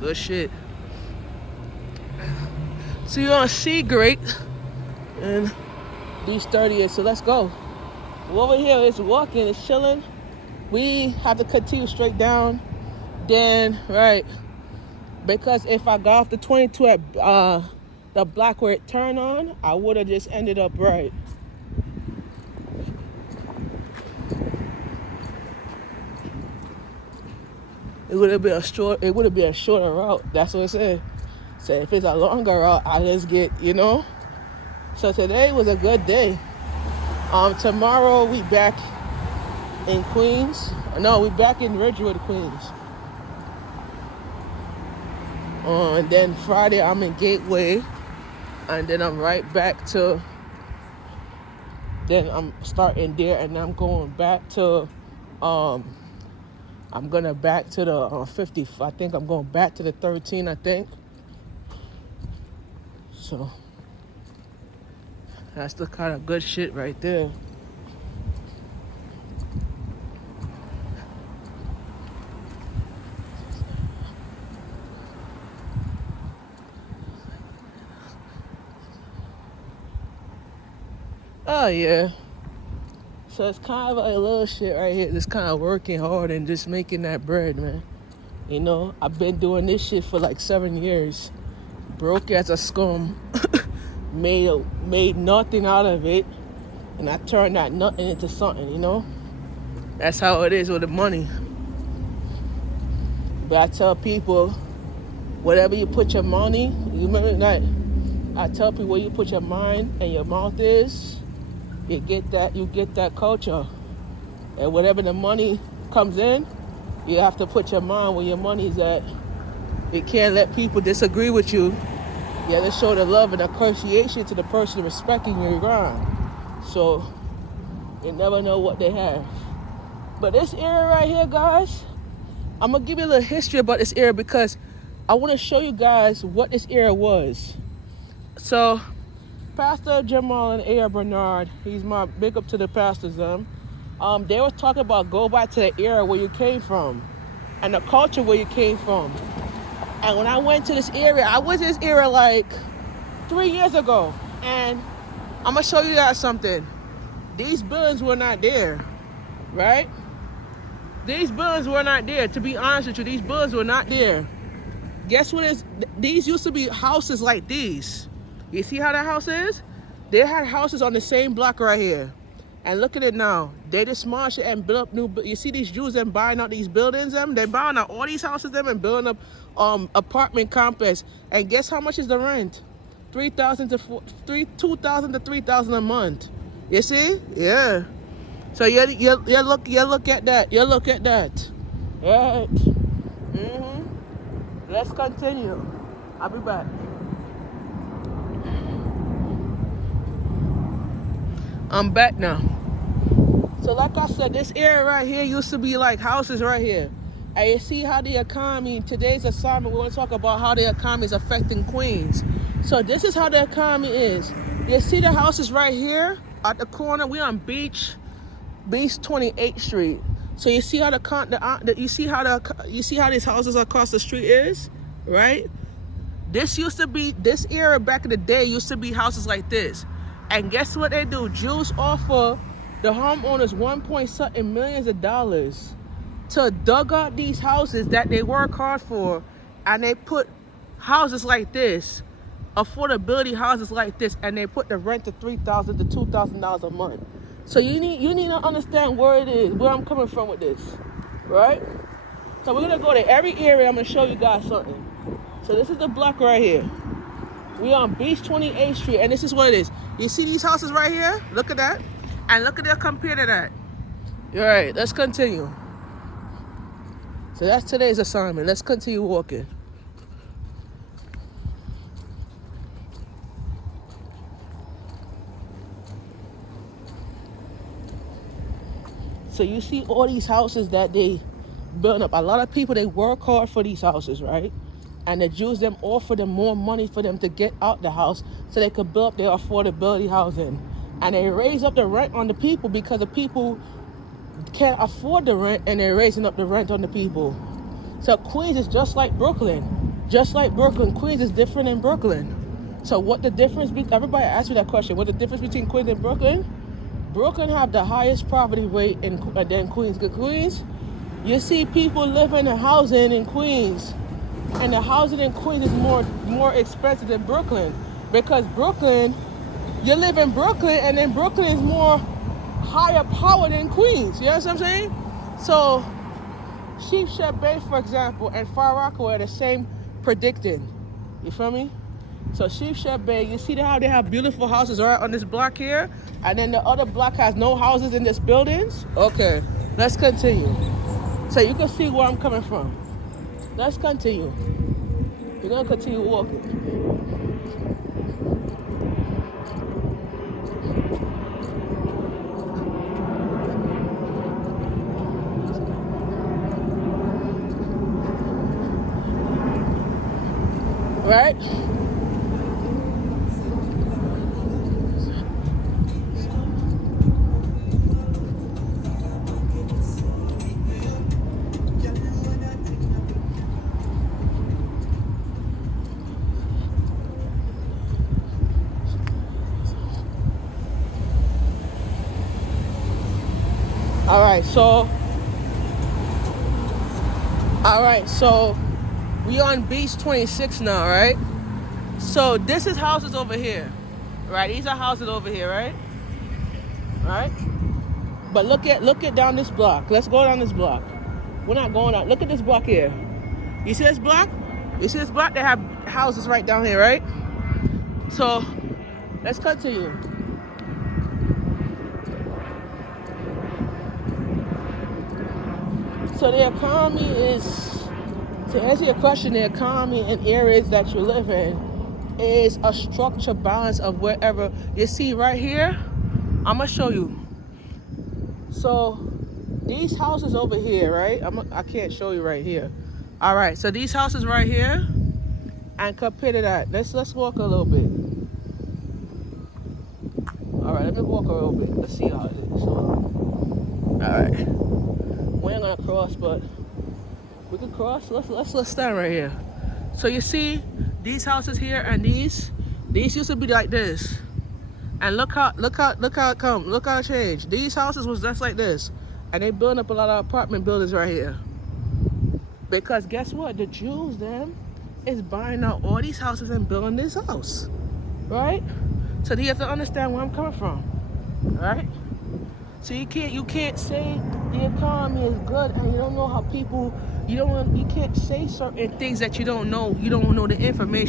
Good shit. So you're on Seagrit and these 38. So let's go. Over here it's walking, it's chilling. We have to continue straight down. Then right, because if I got off the 22 at the block where it turned on, I would have just ended up right. It would have been a shorter route. That's what it said. So if it's a longer route, I just get, So today was a good day. Tomorrow we back in Queens. No, we back in Ridgewood, Queens. And then Friday I'm in Gateway, and then I'm right back to. Then I'm starting there, and I'm going back to. I'm gonna back to the 50. I think I'm going back to the 13. I think. So that's the kind of good shit right there. Oh yeah. So it's kind of a little shit right here. Just kind of working hard and just making that bread, man. I've been doing this shit for like 7 years. Broke as a scum. made nothing out of it. And I turned that nothing into something, That's how it is with the money. But I tell people, whatever you put your money, you remember that? I tell people where you put your mind and your mouth is, you get that culture. And whatever the money comes in, you have to put your mind where your money's at. You can't let people disagree with you. You have to show the love and appreciation to the person respecting your grind. So you never know what they have. But this area right here, guys, I'm going to give you a little history about this area because I want to show you guys what this area was. So Pastor Jamal and A.R. Bernard, he's my big up to the pastors. They were talking about go back to the area where you came from and the culture where you came from. And when I went to this area, I was in this area like 3 years ago. And I'm going to show you guys something. These buildings were not there, right? These buildings were not there. To be honest with you, these buildings were not there. Guess what is? These used to be houses like these. You see how that house is? They had houses on the same block right here. And look at it now. They just smashed it and built up new. You see these Jews them buying out these buildings? They're buying out all these houses and building up apartment complex. And guess how much is the rent? $2,000 to $3,000 a month. You see? Yeah. So you look at that. You look at that. All right. Let's continue. I'll be back. I'm back now. So like I said, this area right here used to be like houses right here. And you see how the economy, today's assignment, we want to talk about how the economy is affecting Queens. So this is how the economy is. You see the houses right here at the corner? We on Beach 28th Street. So you see how you see how these houses across the street is, right? This area back in the day used to be houses like this. And guess what they do? Jews offer the homeowners $1.something million to dug out these houses that they work hard for, and they put houses like this, affordability houses like this, and they put the rent to $3,000 to $2,000 a month. So you need to understand where it is, where I'm coming from with this, right? So we're gonna go to every area. I'm gonna show you guys something. So this is the block right here. We on Beach 28th Street, and this is what it is. You see these houses right here? Look at that. And look at that compared to that. All right, let's continue. So that's today's assignment. Let's continue walking. So you see all these houses that they build up. A lot of people, they work hard for these houses, right? And the Jews them offer them more money for them to get out the house so they could build up their affordability housing. And they raise up the rent on the people because the people can't afford the rent, and they're raising up the rent on the people. So Queens is just like Brooklyn. Just like Brooklyn, Queens is different than Brooklyn. So what the difference be? Everybody asks me that question. What the difference between Queens and Brooklyn? Brooklyn have the highest poverty rate than Queens. Because Queens, you see people living in housing in Queens, and the housing in Queens is more expensive than Brooklyn. Because Brooklyn, you live in Brooklyn, and then Brooklyn is more higher power than Queens. You know what I'm saying? So Sheepshead Bay, for example, and Far Rockaway are the same predicting. You feel me? So Sheepshead Bay, you see how they have beautiful houses right on this block here, and then the other block has no houses in this buildings? Okay, let's continue. So you can see where I'm coming from. Let's continue. We're gonna continue walking. Right? All right, so we on beach 26 now, right? So this is houses over here, right? These are houses over here, right? Right? But look at down this block. Let's go down this block. We're not going out. Look at this block here. You see this block? You see this block? They have houses right down here, right? So let's continue. So the economy is, to answer your question, the economy in areas that you live in is a structure balance of wherever. You see right here, I'm gonna show you. So these houses over here, right? I can't show you right here. All right, so these houses right here, and compare to that. Let's walk a little bit. All right, let me walk a little bit. Let's see how it is. All right, we ain't gonna cross, but we can cross. Let's stand right here. So you see these houses here, and these used to be like this, and look how it come. Look how it changed. These houses was just like this, and they building up a lot of apartment buildings right here. Because guess what? The Jews them is buying out all these houses and building this house, right? So you have to understand where I'm coming from, right? So you can't say the economy is good and you don't know how people. You can't say certain things that you don't know. You don't know the information.